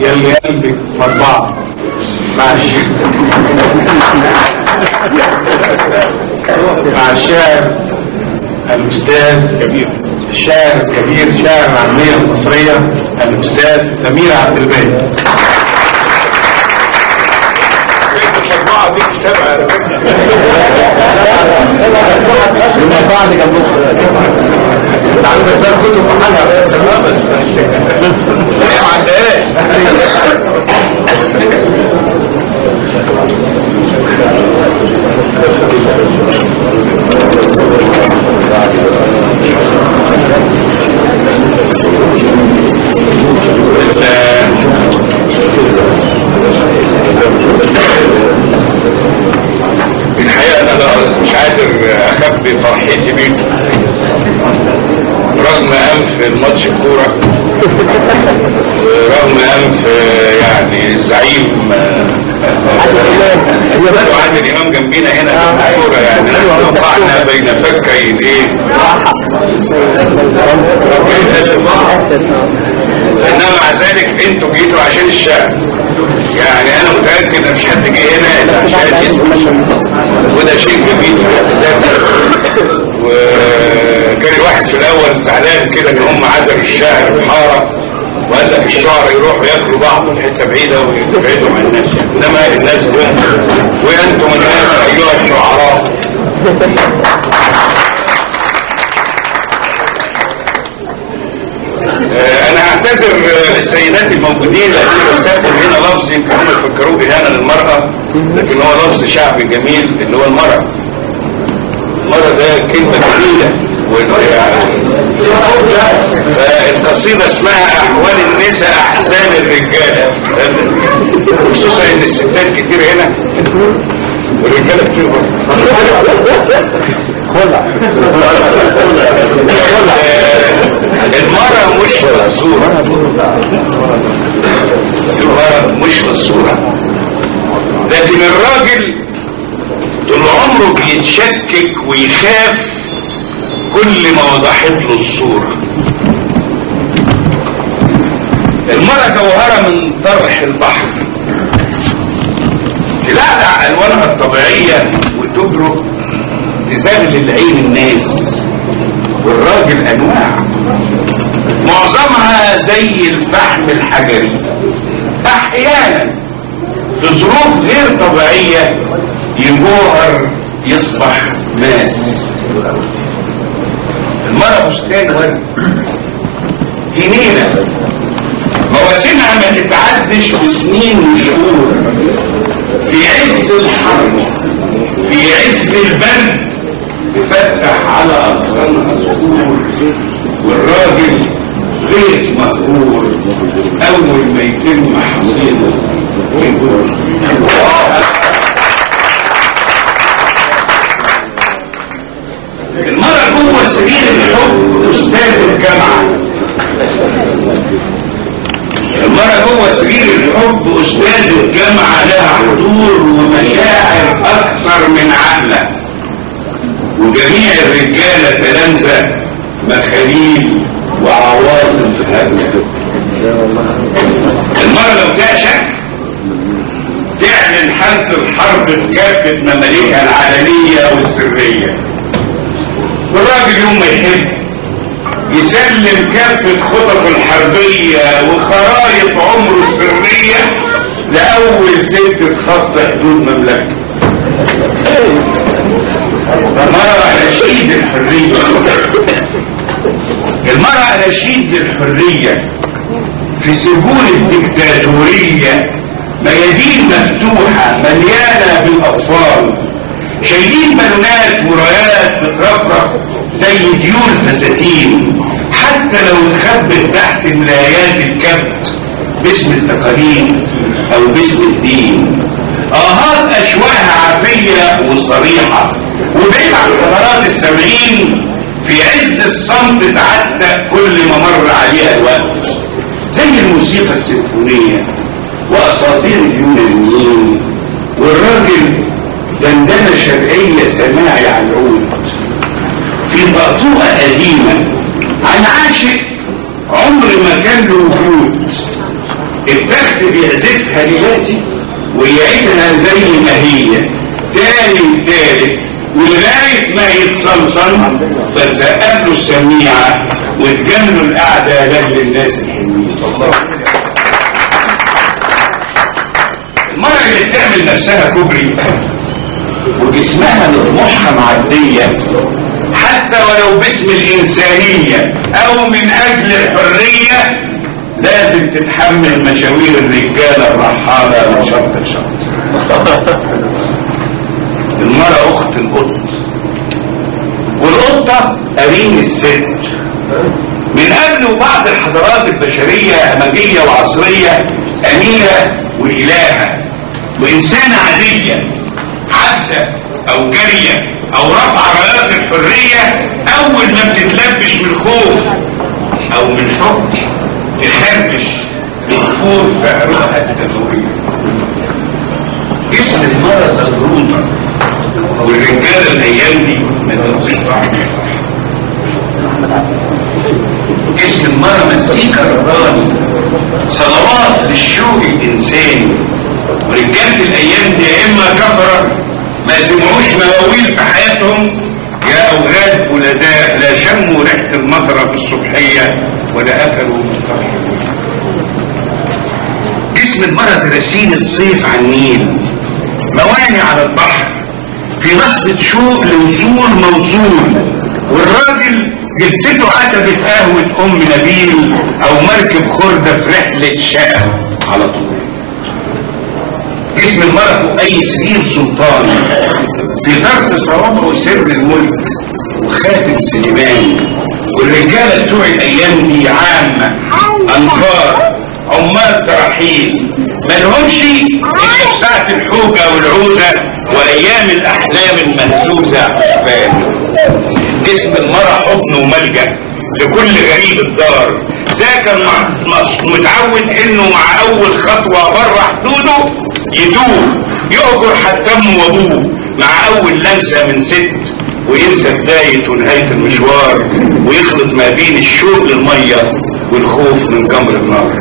يلي قلبك مطبعة مع الشاعر الأستاذ كبير، الشاعر الكبير، شاعر العامية المصرية الأستاذ سمير عبد الباقي. المطبعة دي كتاب على فكرة. المطبعة دي انت عندك ده كتب محلها بس ما عندهاش. الحقيقة انا مش قادر اخبي فرحتي بيكم رغم انف الماتش الكورة، ورغم انف يعني الزعيم وعادل امام جنبينا هنا في الكورة، يعني وقعنا بين فكي الايه انما مع ذلك انتوا جيتوا عشان الشعب. يعني انا متأكد ان مش حد جه هنا الا عشان يسمع، وده شيء جميل في ذاته. وكان الواحد في الاول زعلان كده ان هم عزلوا الشاعر في حاره، وقال لك الشعراء يروحوا ياكلوا بعض في حته بعيده ويبعدوا عن الناس، يعني انما الناس جم وانتم الناس ايها الشعراء. انا اعتذر للسيدات الموجودين لان انا بستخدم هنا لفظ يمكن هم يفكروه اهانه للمراه، لكن هو لفظ شعبي جميل اللي هو المراه. المراه ده كلمه جميله، القصيده اسمها احوال النساء احزان الرجاله، خصوصا ان الستات كتير هنا والرجاله كتير المرأة مش مصورة، المرأة مش مصورة، لكن الراجل طول عمره بيتشكك ويخاف كل ما وضحت له الصورة. المرأة جوهرة من طرح البحر، تلعلع ألوانها الطبيعية وتبرق تزغلل العين الناس، والراجل أنواع معظمها زي الفحم الحجري، أحيانا في ظروف غير طبيعية يجوهر يصبح ماس. المرأة بستان ورد، جنينة مواسمها ما تتعدش بسنين وشهور، في عز الحر في عز البرد تفتح على أغصانها زهور، والراجل غير مقهور أول ما يتم حصيده يقول. المرأة جوه سبيل الحب أستاذ الجامعة، المرأة جوه سبيل الحب أستاذ الجامعة، لها حضور ومشاعر أكثر من عقلة، وجميع الرجالة تلامذة مخاليل وعواطف هكذا. المرأة لو جاء شك تعلن حالة الحرب في كافة ممالكها العلنية والسرية، والراجل يوم ما يحب يسلم كافة خططه الحربية وخرائط عمره السرية لأول ست تخطى حدود مملكته. المرأة نشيد الحرية، المرأة نشيد الحرية في سجون الدكتاتورية، ميادين مفتوحة مليانة بالأطفال، شايلين بالونات ورايات بترفرف زي ديول فساتين، حتى لو اتخبت تحت ملايات الكبت باسم التقاليد او باسم الدين. اهات اشواقها عافية وصريحة، وبعيد عن حضارات السبعين في عز الصمت تعتق كل ما مر عليها الوقت، زي الموسيقى السيمفونية واساطير اليونانيين، والراجل دندنة شرقية سماعي على العود في طقطوقة قديمة عن عاشق عمر ما كان له وجود، اتاخد الكاتب يعزفها دلوقتي ويعيدها زي ما هي تاني وتالت ولغايه ما يتصلصل، فتسقف له السميعه وتجامله القعده لاجل الناس الحلوين. المرأة اللي بتعمل نفسها كوبري وجسمها لطموحها معديه حتى ولو باسم الإنسانية أو من أجل الحرية، لازم تتحمل مشاوير الرجالة الرحالة من شرط لشرط. المرأة أخت القط، والقطة قرين الست. من قبل وبعد الحضارات البشرية همجية وعصرية، أميرة وإلهة وإنسانة عادية، عبدة أو جارية أو رفع رايات الحرية، أول ما بتتلبش من خوف أو من حب تخربش تفور في عروقها التدورية. اسم المرأة زغروطة، والرجالة الأيام دي ما تنقصش واحد يفرح. اسم المرأة مزيكا رباني، صلوات للشوق الإنساني. ورجالة الأيام دي يا إما كفرة ما سمعوش مواويل في حياتهم، يا أوغاد ولداء لا شموا ريحة المطرة في الصبحية ولا أكلوا من فرح. جسم المرأة رسيلة صيف على النيل، مواني على البحر في لحظة شوق لوصول موصول، والراجل جبتته عتبة قهوة أم نبيل أو مركب خردة في رحلة شقة على طول. جسم المرأة فوق أي سرير سلطاني، في طرف صوابعه سر الملك وخاتم سليماني. والرجالة بتوع الأيام دي عامة، أنفار، عمال ترحيل، مالهمش إلا في ساعة الحوجة والعوزة وأيام الأحلام المهزوزة عفان. جسم المرأة حضن وملجأ لكل غريب الدار، ذاك متعود انه مع اول خطوة بره حدوده يدوب يؤجر حتى امه وابوه مع اول لمسة من ست، وينسى بداية ونهاية المشوار، ويخلط ما بين الشوق للمية والخوف من جمر النار.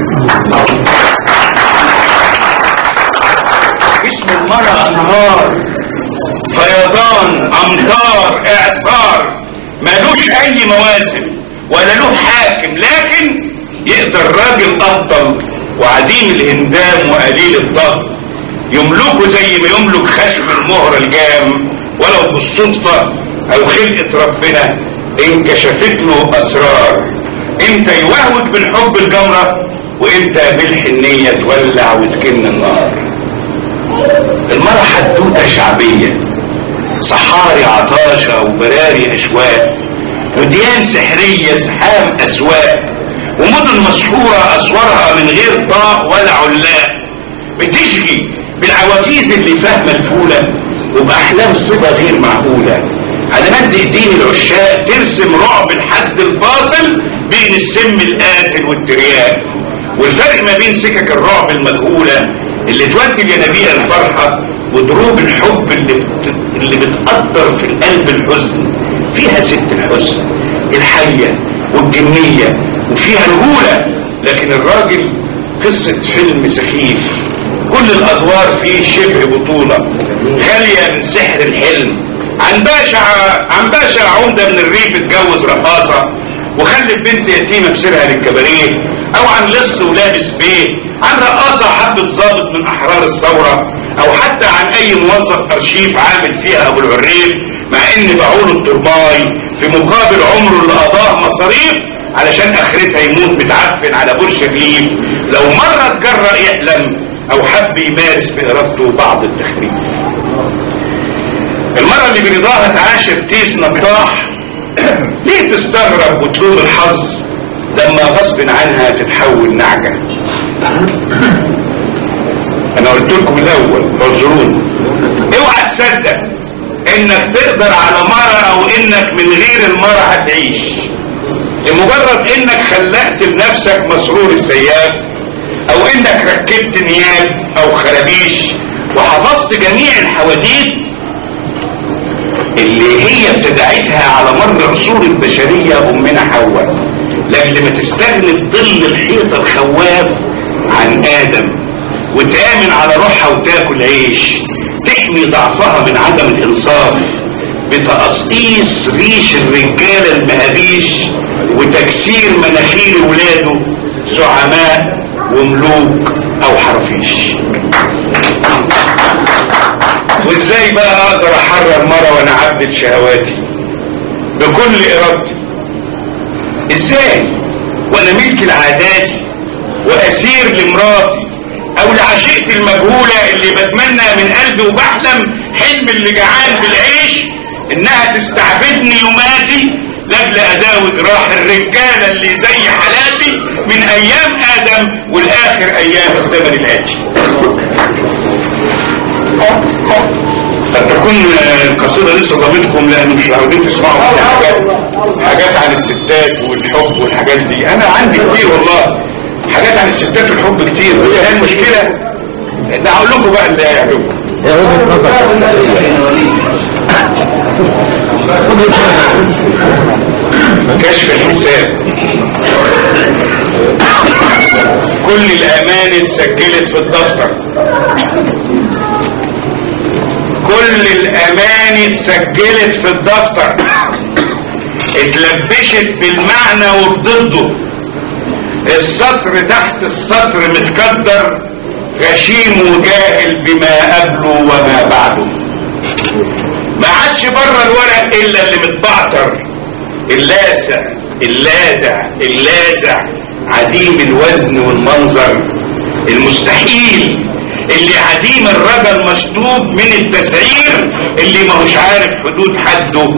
جسم المرأة انهار، فيضان، امطار، اعصار، مالوش اي مواسم ولا له حاكم، لكن يقدر راجل افضل وعديم الهندام وقليل الضغط يملكه زي ما يملك خشب المهر الجام، ولو بالصدفة او خلقة ربنا انكشفت له اسرار. امتى يوهوج بالحب الجمرة، وامتى بالحنية تولع وتكن النار. المرأة حدوتة شعبية، صحاري عطاشة وبراري اشواق، وديان سحرية زحام اسواق، ومدن مسحورة اسوارها من غير ضاء ولا علاق، بتشكي بالعواجيز اللي فاهمة الفولة وبأحلام صبا غير معقولة، على مد ايدين العشاق ترسم رعب الحد الفاصل بين السم القاتل والترياق، والفرق ما بين سكك الرعب المجهولة اللي تودي لينابيع الفرحة ودروب الحب اللي بتقدر في القلب الحزن. فيها ست الحزن الحية والجنية وفيها الهولة، لكن الراجل قصة فيلم سخيف كل الادوار فيه شبه بطولة، خالية من سحر الحلم. عن باشا عمدة من الريف اتجوز رقاصة وخلف بنت يتيمة بسرها للكباريه، او عن لص ولابس بيه، عن رقاصة حبت ضابط من احرار الثورة، او حتى عن اي موظف ارشيف عامل فيها ابو العريف، مع ان باعوله الترباي في مقابل عمره اللي قضاه مصاريف علشان اخرتها يموت متعفن على برج جليف لو مرة اتجرأ يحلم او حب يمارس بارادته بعض التخريف. المرة اللي برضاها تعاشر تيس نطاح ليه تستغرب وتلوم الحظ لما غصب عنها تتحول نعجة؟ انا قلت لكم الاول اعذروني، اوعى تصدق انك تقدر على مرة او انك من غير المرة هتعيش، لمجرد انك خلقت لنفسك مسرور السياف، او انك ركبت نياب او خرابيش وحفظت جميع الحواديت اللي هي ابتدعتها على مر عصور البشرية امنا حواء، لاجل ما تستغني بظل الحيطة الخواف عن ادم وتآمن على روحها وتاكل عيش، تحمي ضعفها من عدم الانصاف بتقصقيص ريش الرجاله المهابيش وتكسير مناخير ولاده زعماء وملوك او حرفيش. وازاي بقى اقدر احرر مرة وانا عبد شهواتي بكل ارادتي؟ ازاي وانا ملك لعاداتي واسير لمراتي او لعشيقتي المجهولة اللي بتمنى من قلبي وبحلم حلم اللي جعان بالعيش انها تستعبدني يوماتي لاجل اداوي جراح الرجالة اللي زي حالاتي من ايام ادم والاخر ايام الزمن الاتي. قد تكون القصيدة لسه ضابطكم لان مش عاوزين تسمعوا حاجات عن الستات والحب والحاجات دي. انا عندي كتير والله حاجات عن الستات والحب كتير، بس هي المشكلة ان هقول لكم بقى اللي هيعجبكم. كشف الحساب. كل الامانة اتسجلت في الدفتر، كل الامانة اتسجلت في الدفتر، اتلبشت بالمعنى وبضده، السطر تحت السطر متكدر، غشيم وجاهل بما قبله وما بعده. ما عادش بره الورق الا اللي متبعتر، اللاسع اللادع اللازع، عديم الوزن والمنظر، المستحيل اللي عديم الرجا المشطوب من التسعير، اللي ما هوش عارف حدود حده،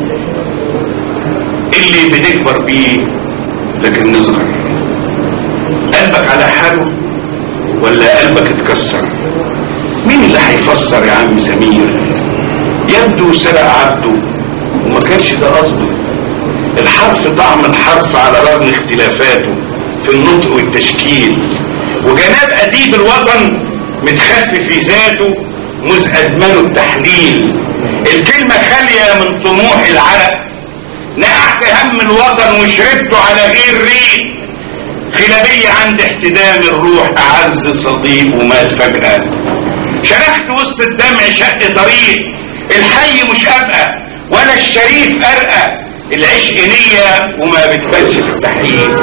اللي بنكبر بيه لكن نصغر. قلبك على حاله ولا قلبك اتكسر؟ مين اللي هيفسر يا عم سمير؟ يبدو سرق عبده وما كانش ده قصده. الحرف طعم الحرف على رغم اختلافاته في النطق والتشكيل، وجناب اديب الوطن متخفي في ذاته مذ ادمنه التحليل. الكلمة خالية من طموح العرق، نقعت هم الوطن وشربته على غير ريق. خلابية عند احتدام الروح اعز صديق ومات فجأة. شرخت وسط الدمع شق طريق، الحي مش ابقى ولا الشريف ارقى. العشق نية وما بتبانش في التحقيق.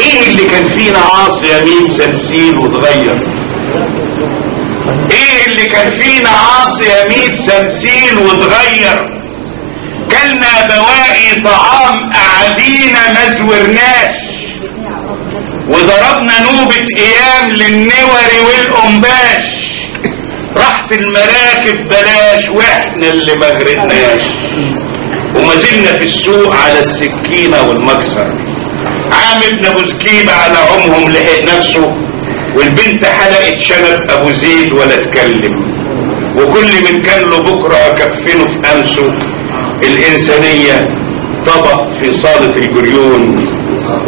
ايه اللي كان فينا عاصي يمين سلسيل وتغير؟ ايه اللي كان فينا عاصي يمين سلسيل وتغير؟ كلنا بواقي طعام قعدينا ما زورناش، وضربنا نوبة ايام للنور والقنباش. راحت المراكب بلاش واحنا اللي ما غرقناش، وما زلنا في السوق على السكينة والمكسر. عام ابن ابو زكيبة على عمهم لحق نفسه، والبنت حلقت شنب ابو زيد ولا اتكلم. وكل من كان له بكرة كفنه في امسه. الانسانية طبق في صالة الجريون،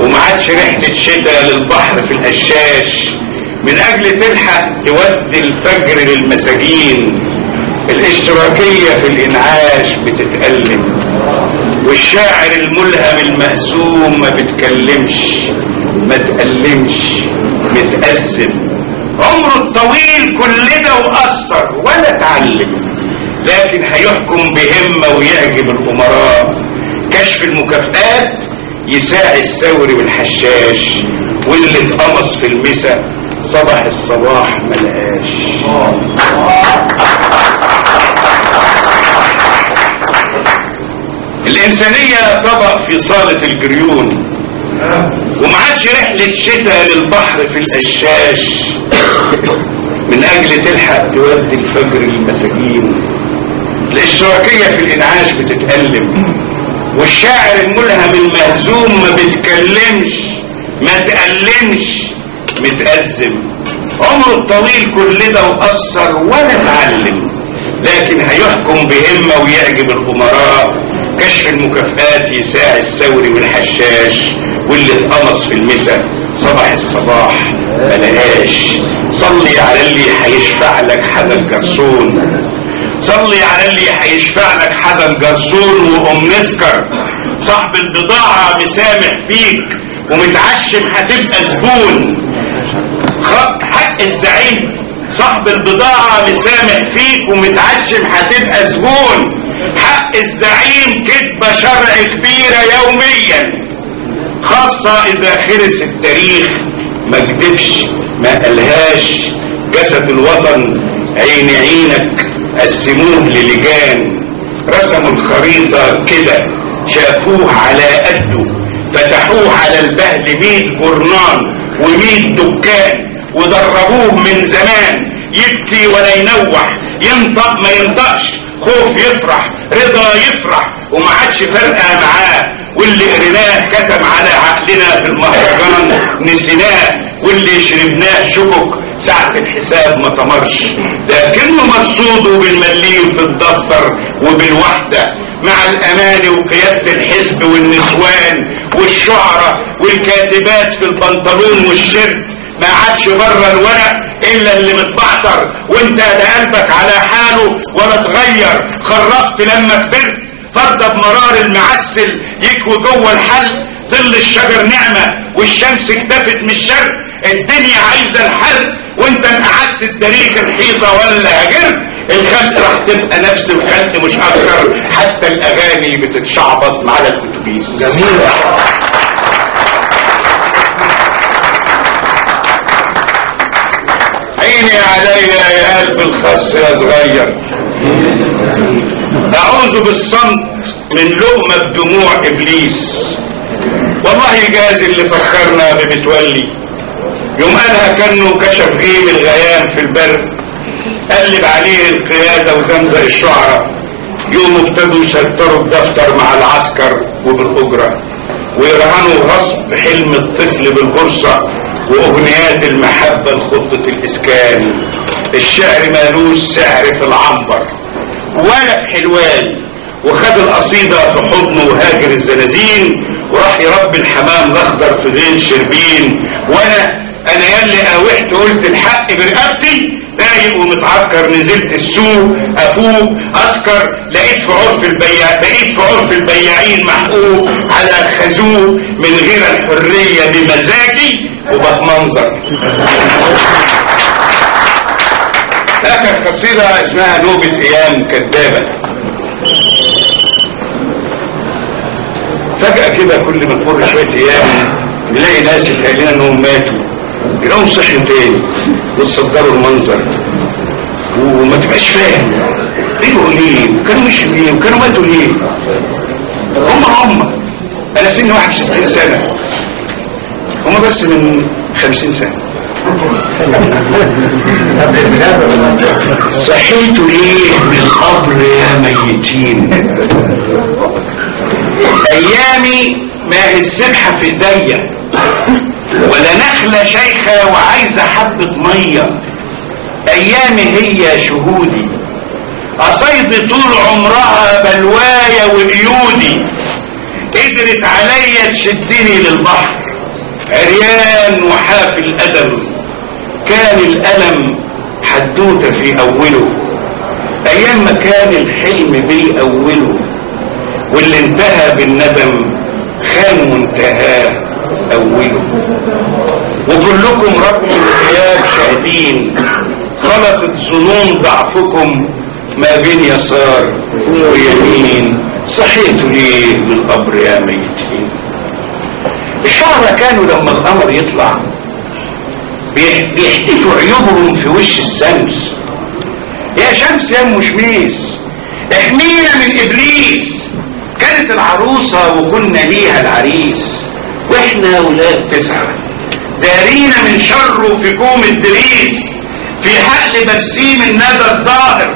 وما عادش رحلة شتاء للبحر في القشاش من اجل تلحق تودي الفجر للمساجين. الاشتراكية في الانعاش بتتألم، والشاعر الملهم المهزوم ما بتكلمش ما تألمش متأزم. عمره الطويل كل ده وأثر ولا اتعلم، لكن هيحكم بهمة ويعجب الأمراء. كشف المكافآت يساعي الثوري والحشاش، واللي اتقمص في المسا صبح الصباح ملقاش. الإنسانية طبق في صالة الجريون، وما عادش رحلة شتاء للبحر في القشاش من أجل تلحق تودي الفجر للمساجين. الاشتراكية في الإنعاش بتتألم، والشاعر الملهم المهزوم ما بيتكلمش ما تألمش متأزم. عمره الطويل كل ده وأثر ولا اتعلم، لكن هيحكم بهمة ويعجب الأمراء. كشف المكافآت يساعي الثوري والحشاش، واللي اتقمص في المسا صبح الصباح ملقاش. صلي على اللي هيشفع لك حدا الجرسون، صلي على اللي هيشفع لك حدا الجرسون. وقوم نسكر صاحب البضاعة مسامح فيك ومتعشم هتبقى زبون. حق الزعيم صاحب البضاعة مسامح فيك ومتعشم هتبقى زبون. حق الزعيم كتبة شرع كبيرة يوميا، خاصة اذا خرس التاريخ ما كدبش ما قالهاش. جسد الوطن عين عينك قسموه للجان، رسموا الخريطة كده شافوه على قده، فتحوه على البهل 100 جرنان و100 دكان، ودربوه من زمان يبكي ولا ينوح، ينطق ما ينطقش، خوف يفرح رضا يفرح، وما عادش فارقه معاه. واللي قريناه كتم على عقلنا في المهرجان نسيناه، واللي شربناه شكك ساعة الحساب ما تمرش، لكنه مرصود بالمليم في الدفتر وبالوحدة مع الأماني وقيادة الحزب والنسوان والشعراء والكاتبات في البنطلون والشرب. ما عادش بره الورق الا اللي متبعتر، وانت لا قلبك على حاله ولا تغير. خرفت لما كبرت فرض بمرار المعسل يكوي جوه الحل. ظل الشجر نعمة والشمس اكتفت من الشرق، الدنيا عايزة الحرق وانت انقعدت تداريك الحيطة ولا هجرت. الخلق راح تبقى نفس الخلق مش اكتر، حتى الاغاني بتتشعبط مع الاتوبيس. جميل. عيني عليا يا قلب الخص يا صغير، اعوذ بالصمت من لقمة بدموع ابليس. والله جاز اللي فكرنا بمتولي يوم قالها كانه كشف غيب الغيام في البر، قلب عليه القيادة وزمزق الشعراء. يوم ابتدوا يسيطروا الدفتر مع العسكر وبالأجرة، ويرهنوا غصب حلم الطفل بالبورصة واغنيات المحبة لخطة الاسكان. الشعر مالوش سعر في العنبر ولا في حلوان، وخد القصيدة في حضنه وهاجر الزنازين، وراح يربي الحمام الاخضر في غين شربين. وانا ياللي قاوحت قلت الحق برقبتي، رايق ومتعكر نزلت السوق افوق اسكر، لقيت في عرف البياعين محقوق على خازوق من غير الحرية بمزاجي وبتمنظر. اخر قصيدة اسمها نوبة ايام كدابة. فجأة كده كل ما تمر شوية ايام نلاقي ناس اتقال لنا انهم ماتوا، يلاقوهم صحيوا تاني وتصدروا المنظر، وما تبقاش فاهم رجعوا ليه وكانوا مشوا ليه وكانوا ماتوا ليه. هم انا سني 61 سنة، هم بس من 50 سنة. صحيتوا ليه من القبر يا ميتين؟ ايامي ما هي السبحة في ايديا، ولا نخلة شيخة وعايزة حبة مية. ايامي هي شهودي، قصيدي طول عمرها بلوايا وقيودي. قدرت عليا تشدني للبحر عريان وحافي الأدم، كان الألم حدوته في أوله. أيام ما كان الحلم بيأوله، واللي انتهى بالندم خان وانتهى أوله. وكلكم رب الغياب شاهدين، خلطت ظنون ضعفكم ما بين يسار ويمين. صحيتوا ليه من القبر يا ميتين؟ الشعراء كانوا لما القمر يطلع بيحتفوا عيوبهم في وش الشمس. يا شمس يا ام شميس احمينا من ابليس. كانت العروسة وكنا ليها العريس، واحنا ولاد 9 دارينا من شره في كوم الدريس، في حقل برسيم الندى الظاهر،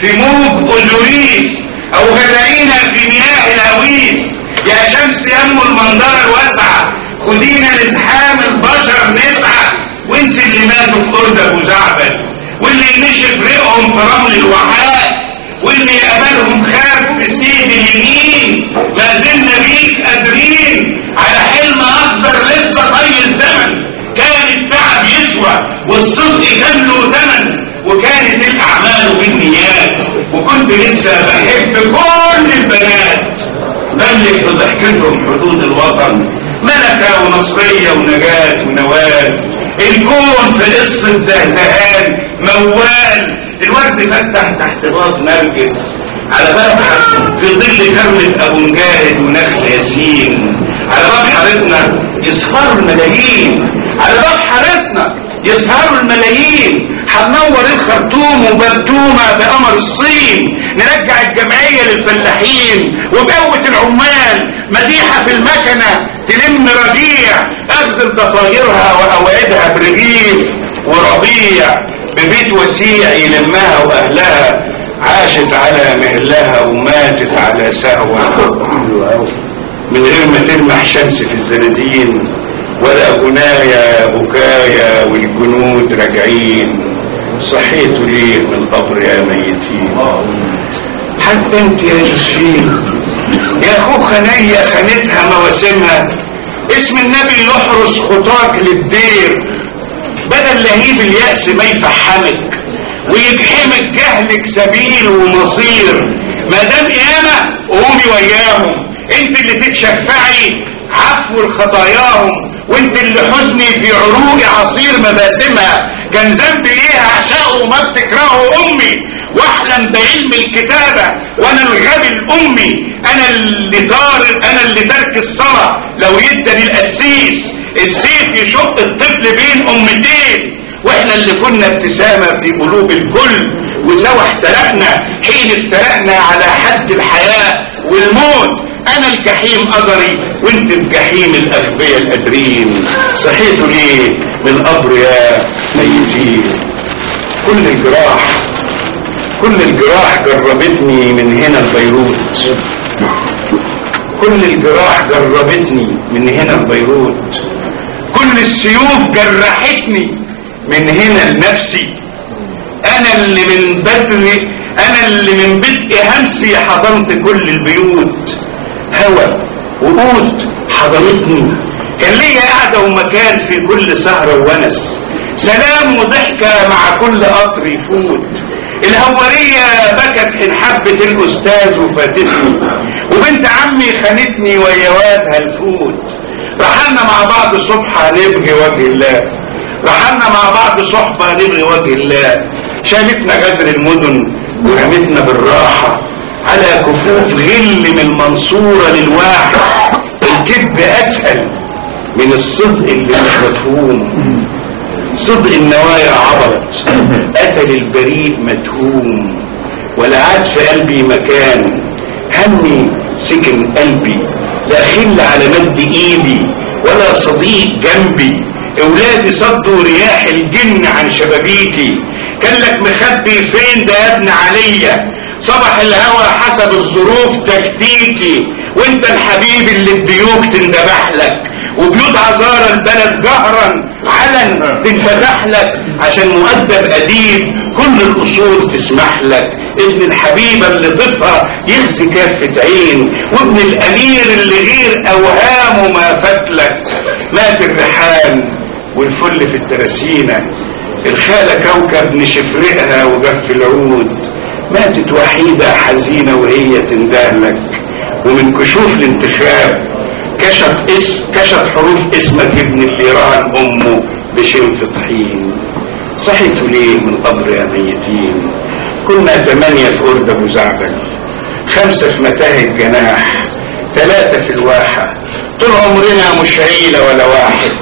في موج أولوريس، او غرقينا في مياه الهويس. يا شمس يا ام المنظرة الواسعة خدينا لزحام البشر نسعى، وانسي اللي ماتوا في أرض أبو زعبل، واللي نشف ريقهم في رمل الواحات، واللي قبلهم خاف في سيد اليمين. ما زلنا بيك قادرين على حلم اخضر لسه طي الزمن. كان التعب يسوى والصدق كان له ثمن، وكانت الاعمال بالنيات، وكنت لسه بحب كل البنات. بلغ في ضحكتهم حدود الوطن، ملكة ونصرية ونجاة ونوال. الكون في قصة زهزهان موال، الورد فتح تحت باط نرجس على باب في ظل كرمة ابو مجاهد ونخل ياسين، على باب حارتنا يسهروا الملايين، على باب حارتنا يسهروا الملايين، هننور الخرطوم وبرتومة بقمر الصين، نرجع الجمعية للفلاحين وبقوة العمال، مديحة في المكنة تلم رجيع، اغزل ضفايرها واوعدها برغيف وربيع، ببيت وسيع يلمها واهلها، عاشت على مهلها وماتت على سهوة، من غير ما تلمح شمس في الزنازين، ولا غنايا بكايا والجنود راجعين، صحيتوا ليه من القبر يا ميتين؟ حتى انت يا جوزفين يا اخو خنية خانتها مواسمها، اسم النبي يحرس خطاك للدير، بدل لهيب اليأس ما يفحمك ويجحمك جهلك سبيل ومصير، ما دام قيامة قومي وياهم، انت اللي تتشفعي عفو الخطاياهم، وانت اللي حزني في عروق عصير مباسمها، كان ذنبي ايه اعشقه وما بتكرهه امي، واحلم بعلم الكتابة وانا الغبي الامي، انا اللي ترك الصلاة لو يدني القسيس السيف يشق الطفل بين امتين، واحنا اللي كنا ابتسامة في قلوب الكل، وسوا احترقنا حين افترقنا على حد الحياة والموت، انا الجحيم قدري وانت الجحيم الاغبياء القادرين، صحيتوا ليه من القبر يا ميتين؟ كل الجراح جربتني من هنا لبيروت، كل الجراح جربتني من هنا لبيروت، كل السيوف جرحتني من هنا لنفسي، انا اللي من بدء همسي حضنت كل البيوت، هوى وقوت حضنتني، كان ليا قعده ومكان في كل سهره وونس، سلام وضحكه مع كل قطر يفوت، الهواريه بكت حين حبت الاستاذ وفاتتني، وبنت عمي خانتني ويا وادها الفوت، رحلنا مع بعض صبحه نبغي وجه الله، رحلنا مع بعض صحبه نبغي وجه الله، شالتنا غدر المدن ورمتنا بالراحه على كفوف غل من المنصورة للواحد، الكذب اسهل من الصدق اللي مش مفهوم، صدق النوايا عبرت قتل البريء متهوم، ولا عاد في قلبي مكان، همي سكن قلبي، لا خل على مد ايدي ولا صديق جنبي، اولادي صدوا رياح الجن عن شبابيكي، كان لك مخبي فين ده يا ابن عليا، صبح الهوى حسب الظروف تكتيكي، وانت الحبيب اللي الديوك تندبح لك، وبيوت عذارى البلد جهرا علن تنفتح لك، عشان مؤدب اديب كل الاصول تسمح لك، ابن الحبيبه اللي ضيفها يخزي كافه عين، وابن الامير اللي غير اوهامه ما فاتلك، مات الريحان والفل في الترسينه، الخاله كوكب نشفرقها وجف العود، ماتت وحيدة حزينة وهي تندهلك، ومن كشوف الانتخاب كشف حروف اسمك ابن اللي رهن امه بشنف طحين، صحيتوا ليه من قبر يا ميتين؟ كنا 8 في أرض ابو زعبل، 5 في متاهة جناح، 3 في الواحة، طول عمرنا مش عيلة ولا واحد،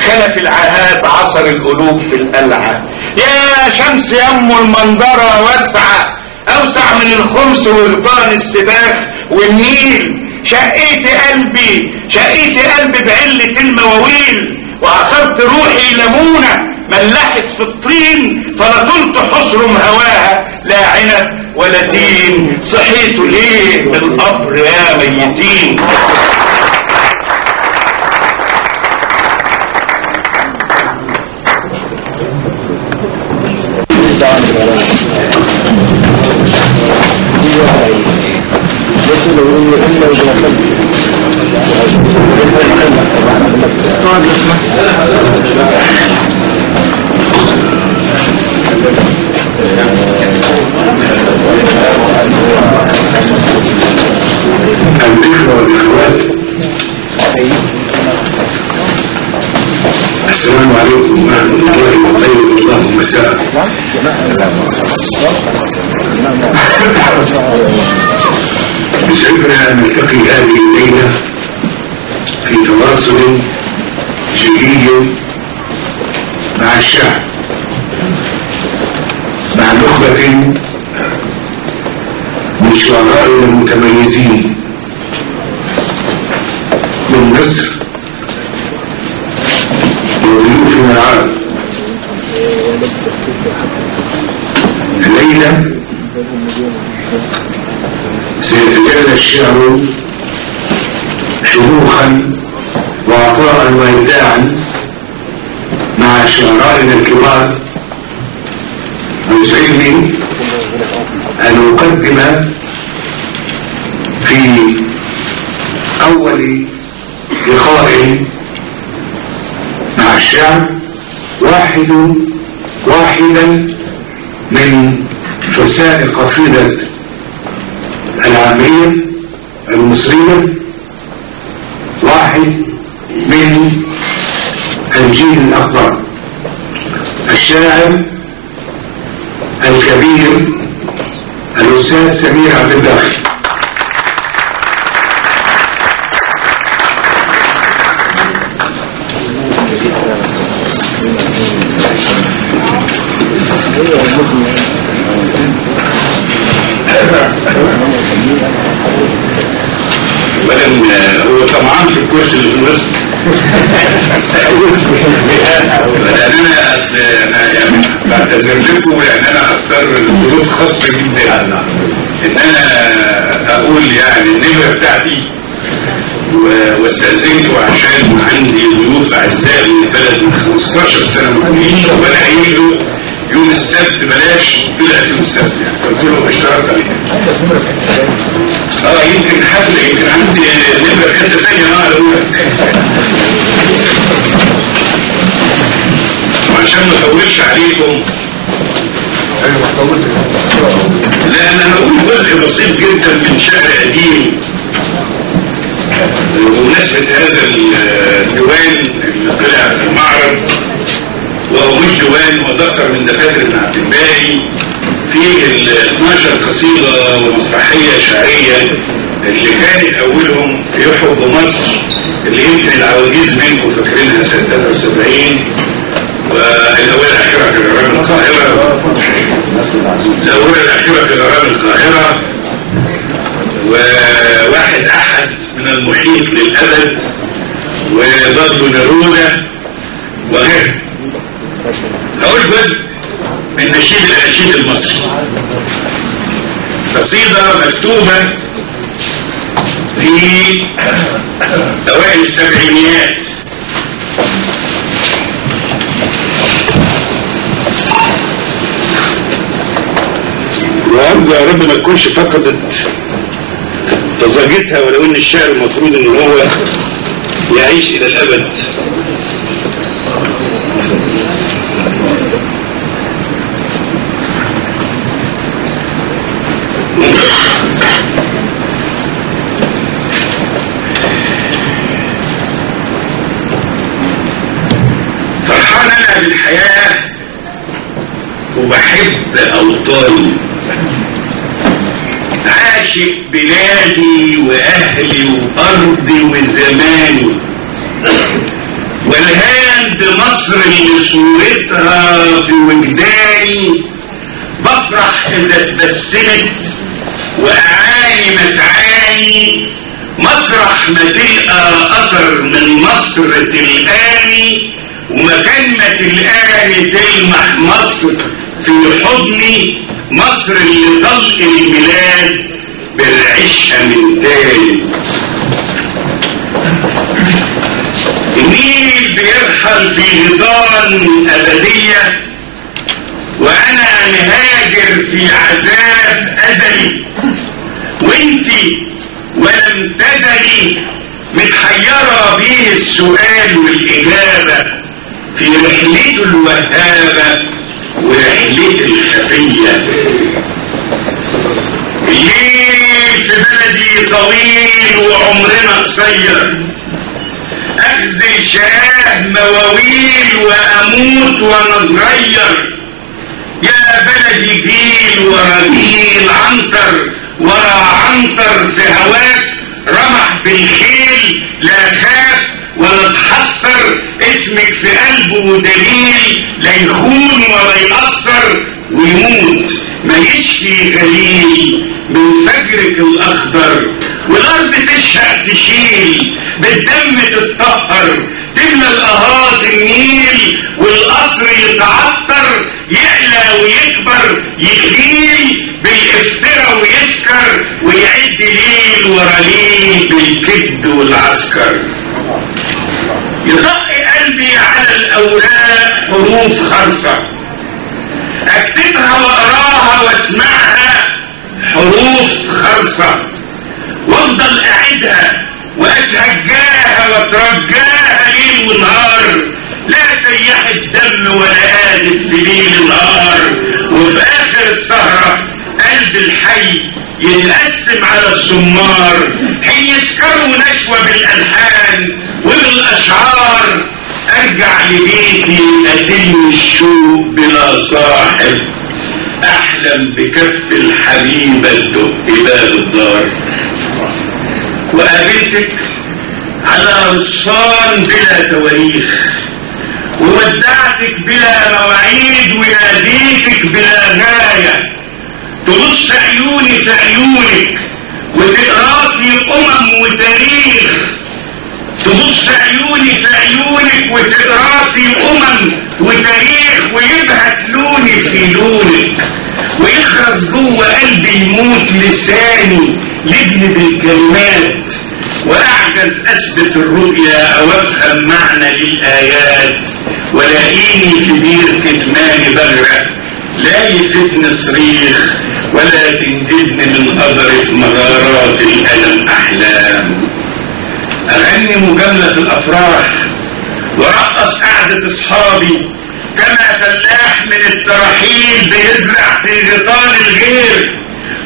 خلف العهاد عصر القلوب في القلعة، يا شمس يم المنظرة واسعة اوسع من الخمس وغطان السباخ والنيل، شقيت قلبي بعلة المواويل، وعصرت روحي ليمونة ملحت في الطين، فلطلت حصرم هواها لا عنب ولا تين، صحيتوا ليه من القبر يا ميتين؟ السلام عليكم. مساء. يسعدنا أن نلتقي هذه الليلة في تواصل جديد مع الشعب، مع نخبة من شعرائنا المتميزين من مصر وضيوفنا العرب. الليلة سيتجلى الشعر شموخا وعطاء وإبداعا مع شعرائنا الكبار. ويسعدني أن أقدم في أول لقاء مع الشعب واحدا من فرسان قصيدة العامية المصرية، واحد من الجيل الأكبر، الشاعر الكبير الأستاذ سمير عبد الباقي. هو طمعان في الكرسي اللي في الوسط. انا اصل انا يعني بعتذر لكم، يعني انا هضطر لظروف خاصه جدا ان انا اقول يعني النمره بتاعتي واستاذنته عشان عندي ضيوف اعزاء من البلد من 15 سنه ما كنتش، وانا قايل له يوم السبت بلاش، طلعت يوم السبت يعني قلت له اشترطت عليه. يمكن حفله، يمكن عندي نمره حته ثانيه اقولها وعشان ما اطولش عليكم. لا انا هقول جزء بسيط جدا من شعر قديم بمناسبه هذا الديوان اللي طلع في المعرض، وهو مش ديوان، هو دفتر من دفاتر ابن عبد الباقي فيه 12 قصيده ومسرحيه شعريه اللي كان اولهم في حب مصر، اللي يمكن العواجيز منكم فاكرينها سنه 73، والاولى الاخيره في غرام القاهره، الاولى الاخيره في غرام القاهره، وواحد احد من المحيط للابد، وضد نرودة وغيره. هقول جزء من نشيد الاناشيد المصري، قصيده مكتوبه في اوائل السبعينيات. وارجو يا رب ما تكونش فقدت طزاجتها، ولو ان الشعر المفروض ان هو يعيش الى الابد. فرحان انا بالحياة وبحب اوطاني، عاشق بلادي واهلي وارضي وزماني، والهان بمصر اللي صورتها في وجداني، بفرح اذا اتبسمت واعاني متعاني، مطرح ما تلقى قطر من مصر تلقاني، ومكان ما تلقاني تلمح مصر في حضني، مصر اللي طلق الميلاد بالعشق من تاني. النيل بيرحل في غضان أبدية، وأنا مهاجر في عذاب أزلي، وانتي ولم تزلي متحيرة بيه السؤال والإجابة في رحلته الوهابة ورحلته الخفية. الليل في بلدي طويل وعمرنا قصير، أخذل شقاه مواويل وأموت وأنا صغير، وجيل عنتر ورا عنتر في هواك، رمح بالخيل لا خاف ولا تحسر، اسمك في قلبه دليل لا يخون ولا يأثر ويموت ما يشفي غليل من فجرك الأخضر، والأرض تشهق تشيل بالدم تتطهر، تملى الأهات النيل والقصر يتعطر، يعلى ويكبر يخيل بالافتراء ويسكر، ويعد ليل ورا ليل بالكد والعسكر. يطق قلبي على الأوراق حروف خرصة، اكتبها واقراها واسمعها حروف خرصة، وافضل اعدها واتهجاها واترجاها ليل ونهار، لا سيح الدم ولا قادت في ليل نهار، وفي اخر السهرة قلب الحي يتقسم على السمار، حين يسكروا نشوة بالالحان وبالاشعار، ارجع لبيتي اتم الشوق بلا صاحب، احلم بكف الحبيبة تدق باب الدار، وقابلتك على رصان بلا تواريخ، وودعتك بلا مواعيد، وناديتك بلا غاية، تبص عيوني في عيونك وتقراكي وتاريخ، تبص عيوني في عيونك وتقراكي وتاريخ، ويبهت لوني في لونك، ويخرج جوه قلبي يموت لساني لابني بالكلمات، واعجز اثبت الرؤيا او افهم معنى للايات، ولاقيني في بير كتماني بغرق، لا يفيدني صريخ ولا تنجدني من قدر في مغارات الالم احلام. اغني مجامله الافراح ورقص قعده اصحابي، كما فلاح من التراحيل بيزرع في غطان الغير،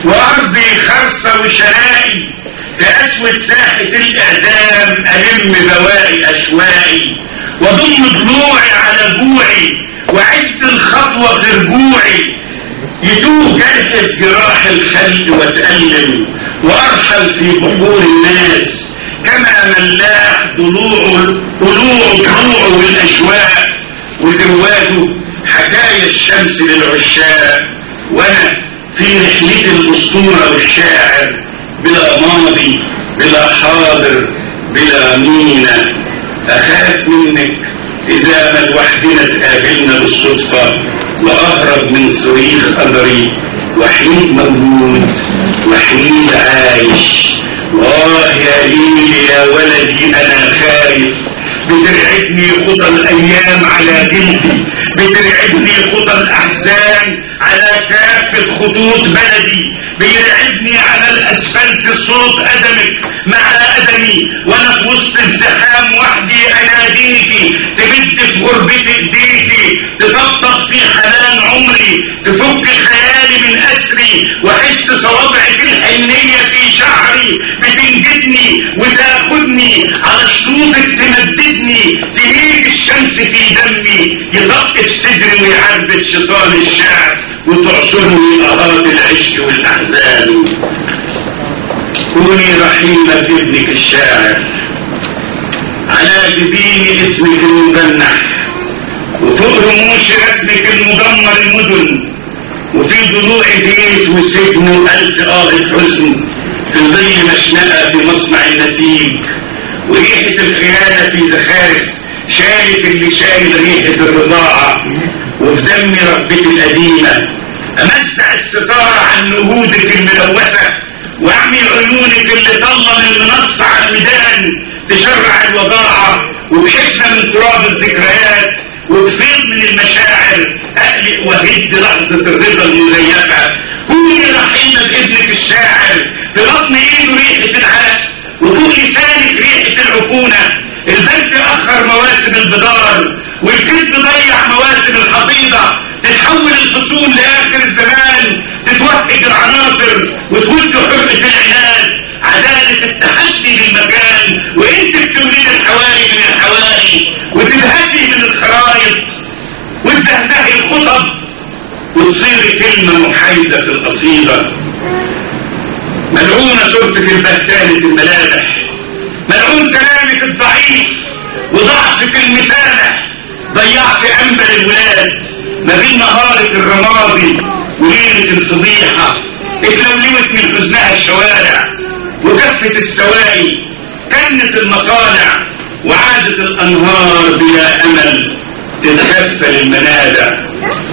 وارضي خرصه وشرائي في اسود ساحه الاعدام، الم بواقي اشواقي واضم ضلوعي على جوعي، وعد الخطوه في رجوعي، يدوب جرح في جراح الخلق واتألم، وارحل في بحور الناس كما ملاح ضلوعه والاشواق، وزواده حكايا الشمس للعشاق، وانا في رحلتي الاسطوره والشاعر، بلا ماضي بلا حاضر بلا مينا، اخاف منك اذا ما لوحدنا تقابلنا بالصدفه، واهرب من صريخ قدري، وحيد موجود وحيد عايش، يا ليل يا ولدي انا خايف، بترعبني خطى الايام على جلدي، بترعبني خطى الاحزان على كافة خطوط بلدي، بيرعبني على الاسفلت صوت قدمك مع قدمي، وانا في وسط الزحام وحدي اناديكي، تمد في غربتي ايديكي، تطبطب في حنان عمري، تفك خيالي من اسري، واحس صوابعك الحنية في شعري، بتنجدني وتاخدني على شطوطك، تمددني، تهيج الشمس في دمي، يدق في صدري ويعربد شيطان الشعر، وتعصرني آهات العشق والأحزان. كوني رحيمة ابنك الشاعر، على جبيني اسمك المجنح، وفوق رموش رسمك المدمر المدن، وفي ضلوعي بيت وسجن ألف حزن، في ظل مشنقة في مصنع النسيج، وريحة الخيانة في زخارف، شايف اللي شايل ريحة الرضاعة، وفي دمي ربتي القديمة، امزع الستارة عن نهودك الملوثة، واعمي عيونك اللي طلة من المنص على الميدان، تشرع الوضاعة، وبحفنة من تراب الذكريات، وبفيض من المشاعر اقلق وهد لحظة الرضا المزيفة. كوني رحيمة بابنك الشاعر، في بطن ايده ريحة العرق، وفوق لسانك ريحة العفونة، البرد اخر مواسم البدار، والكذب ضيع مواسم الحصيدة، تتحول الفصول لاخر الزمان، تتوهج العناصر وتولد حرقة العناد، عدالة التحدي للمكان، وانت بتولد الحواري من الحواري، وتبهدي من الخرايط، وتزهزهي الخطب، وتصير كلمة محايدة في القصيدة. ملعونة صورتك البهتانة الملامح، ملعون سلامك الضعيف وضعفك المسامح. ضيعت أنبل الولاد ما بين نهارة الرمادي وليلة الفضيحة. اتلولوت من حزنها الشوارع وكفت السواقي، كنت المصانع وعادت الأنهار بلا أمل تتكفل المنابع.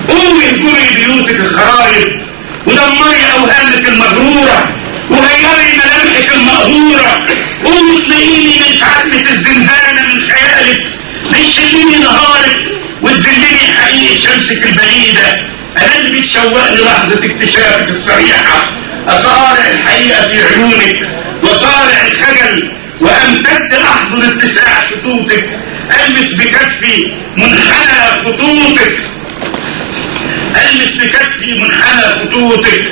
قومي انجري بيوتك الخرايب ودمري أوهامك المغرورة وغيري ملامحك المقهورة. قومي اطلقيني من عتمة الزنزانة من خيالك، تشليني نهارك وتذلني حقيقة شمسك البعيدة. أنا اللي بتشوقني لحظة اكتشافك الصريحة، أصارع الحقيقة في عيونك وصارع الخجل وأمتد أحضن اتساع خطوطك. ألمس بكفي منحنى خطوطك، ألمس بكفي منحنى خطوطك،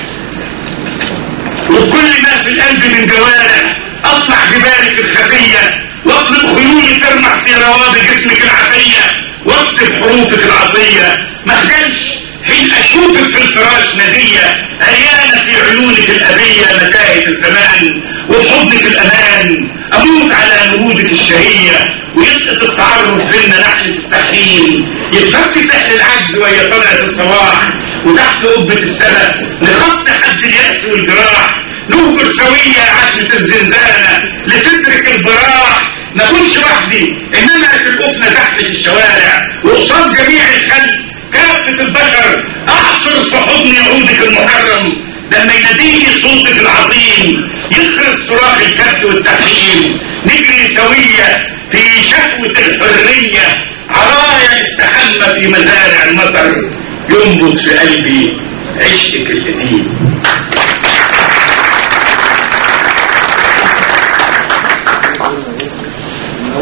وبكل ما في القلب من جوارح أطلع جبالك الخفية واطلب خيولي ترمح في روابط جسمك العافية واكتب حروفك العصية. ما اخجلش حين اشوفك في الفراش نادية عريانة في عيونك الأبية متاهة الزمان وبحضنك الأمان. أموت على نهودك الشهية ويسقط التعرف بيننا ناحية التحريم، يتفك سحر العجز وهي طلعة الصباح وتحت قبة السماء نخط حد اليأس والجراح. نوجر سوية عتمة الزنزانة لصدرك البراح. ما كنش وحدي انما تلقفنا تحت الشوارع وقصاد جميع الخلق كافة البشر اعصر في حضن يعودك المحرم. لما يناديني صوتك العظيم يخرس صراخ الكبت والتحريم. نجري سوية في شهوة الحرية، عرايا استحمى في مزارع المطر ينبض في قلبي عشقك القديم.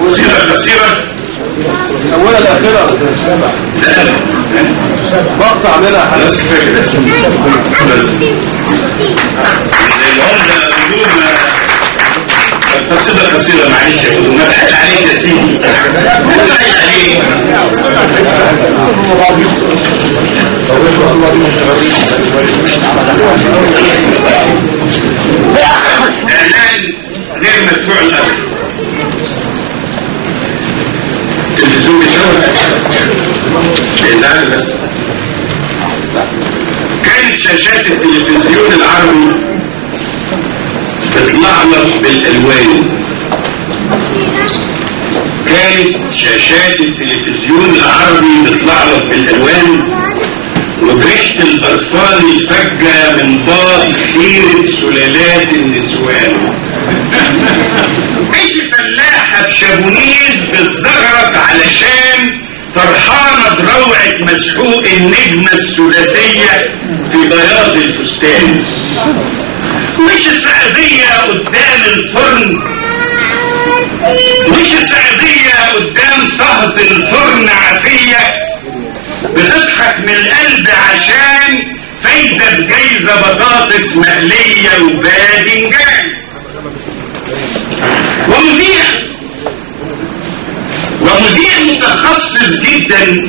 قصيدة قصيرة أولا الأخيرة مقطع منها خلاص كفاية كده. العمدة بدون قصيدة قصيرة معلش يا بدون ما تحل عليك يا سيدي، ما تحل عليك. إعلان غير مدفوع الأمر. التلفزيون بيشاور لأن بس كانت شاشات التلفزيون العربي بتلعلق بالألوان. كانت شاشات التلفزيون العربي بتلعلق بالألوان وبريحة البرفان الفجة من باط خيرة سلالات النسوان. ايش فلاحة بشابونيز بتزغرط علشان فرحانة بروعة مسحوق النجمة الثلاثية في بياض الفستان. مش السعودية قدام الفرن، مش السعودية قدام صهد الفرن عافية بتضحك من القلب عشان فايدة بجايزة بطاطس مقلية وباذنجان. ومذيع متخصص جدا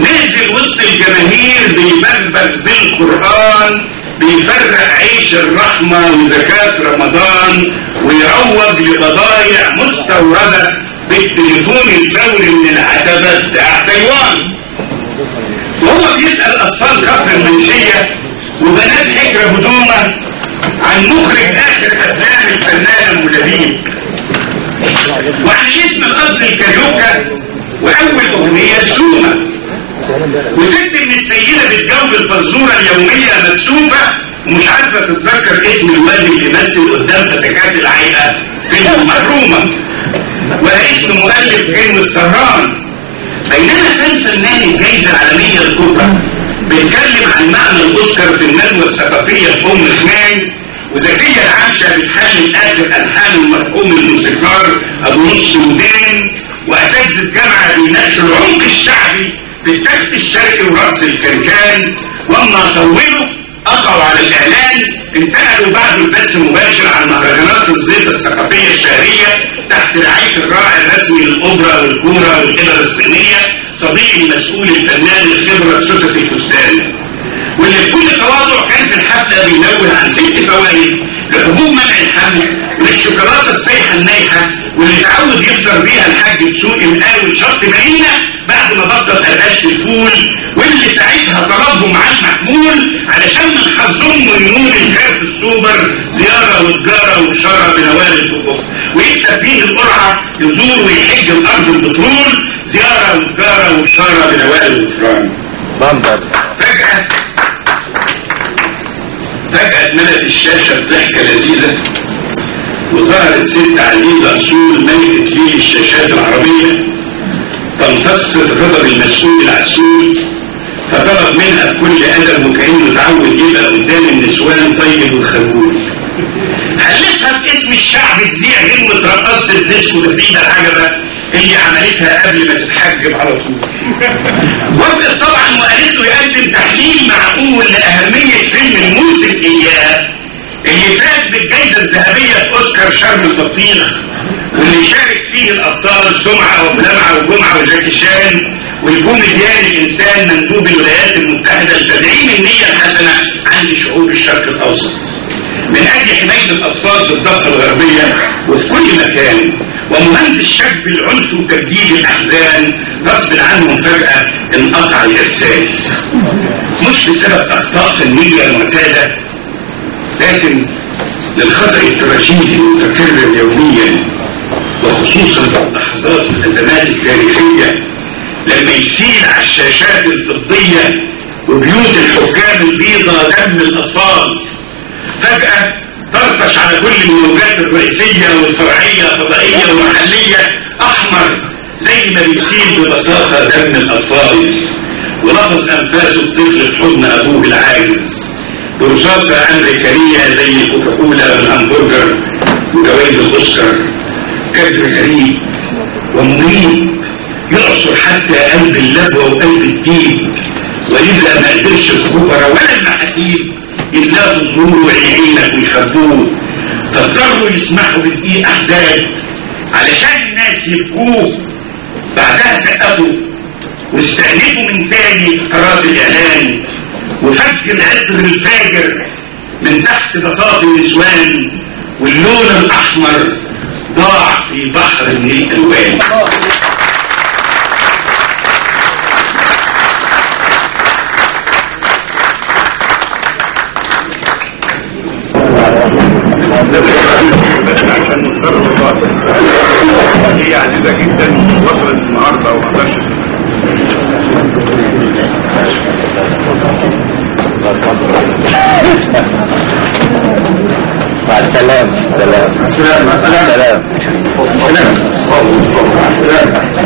نازل وسط الجماهير بيبكبك بالقرآن، بيفرق عيش الرحمة وزكاة رمضان ويروج لبضايع مستوردة بالتليفون الفوري من العتبة بتاع تايوان. وهو بيسأل أطفال كفر المنشية وبنات حجر هدومة عن مخرج آخر أفلام الفنانة أم لبيب، وعن اسم القصد الكاريوكا وأول أغنية السومة. وست من السيدة بتجاوب الفزورة اليومية مكسوفة ومش عارفة تتذكر اسم الواد اللي مثل قدام فتكات العيقة فيلم المحرومة ولا اسم مؤلف كلمة سهران. بينما كان فنان الجائزة العالمية الكبرى بيتكلم عن معنى الأوسكار في الندوة الثقافية في أم خمان، وزكية العامشة بتحلل آخر ألحان المرحوم الموسيقار أبو نص ودان، وأساتذة جامعة بيناقشوا العمق الشعبي في التخت الشرقي ورأس الكركان. وأما طولوا قطعوا على الإعلان انتقلوا بعد البث مباشر عن مهرجانات الزيطة الثقافية الشهرية تحت رعاية الراعي الرسمي للأوبرا والكورة والإبر الصينية صديقي المسؤول الفنان الخبرة سوسة الفستان. الحفلة بينوه عن 6 فوائد لحبوب منع الحمل وللشوكولاتة السايحة النايحة واللي اتعود يفطر بيها الحاج بسوق مقاول شط مدينة بعد ما بطل قرقشة الفول، واللي ساعتها طلبهم عن محمول علشان من حظهم ينول الكارت السوبر زيارة وتجارة وشارة بنوال الفقوق ويكسب بيه القرعة يزور ويحج الأرض البترول زيارة وتجارة وشارة بنوال الغفران. فجأة اتملت الشاشة بضحكة لذيذة وظهرت ست عزيزة أصول ملكة ليل الشاشات العربية تمتص غضب المسؤول العسول فطلب منها بكل أدب وكأنه اتعود يبقى قدام النسوان طيب وخجول. هلتها باسم الشعب تذيع غنوة رقصة الديسكو تفيدة العجبة اللي عملتها قبل ما تتحجب على طول. وافقت طبعا وقالت له يقدم تحليل معقول لأهمية فيلم الموسم إياه اللي فاز بالجائزة الذهبية في أوسكار شرم البطيخ واللي شارك فيه الأبطال سمعة وبلمعة وجمعة وجاكي شان والكوميديان الإنسان مندوب الولايات المتحدة لتدعيم النية الحسنة عند شعوب الشرق الأوسط من أجل حماية الأطفال بالضفة الغربية وفي كل مكان، ومهندس شاب العنف وتجديد الأحزان غصب عنهم فجأة انقطع الإرسال مش بسبب أخطاء فنية معتادة لكن للخطأ التراجيدي المتكرر يوميا وخصوصا في اللحظات والأزمات التاريخية لما يسيل على الشاشات الفضية وبيوت الحكام البيضاء دم الأطفال فجأة ترطش على كل الموجات الرئيسية والفرعية فضائية ومحلية أحمر زي ما بيسيل ببساطة دم الأطفال ولفظ أنفاس الطفل في حضن أبوه العاجز برصاصة أمريكانية زي الكوكاكولا والهمبرجر وجوائز الأوسكار. كادر غريب ومريب يعصر حتى قلب اللبوة وقلب الديب ولذا ما قدرش الخبراء ولا المحاسيب يتلاقوا ظهور عينك ويخبوه فاضطروا يسمحوا بدقيق أحداث علشان الناس يبكوه. بعدها سقفوا واستأنفوا من تاني فقرات الإعلان وفك العطر الفاجر من تحت بطاط النسوان واللون الأحمر ضاع في بحر من الألوان. عشان نضطر هي عزيزة جدا وصلت النهارده وما اقدرش مع السلامة.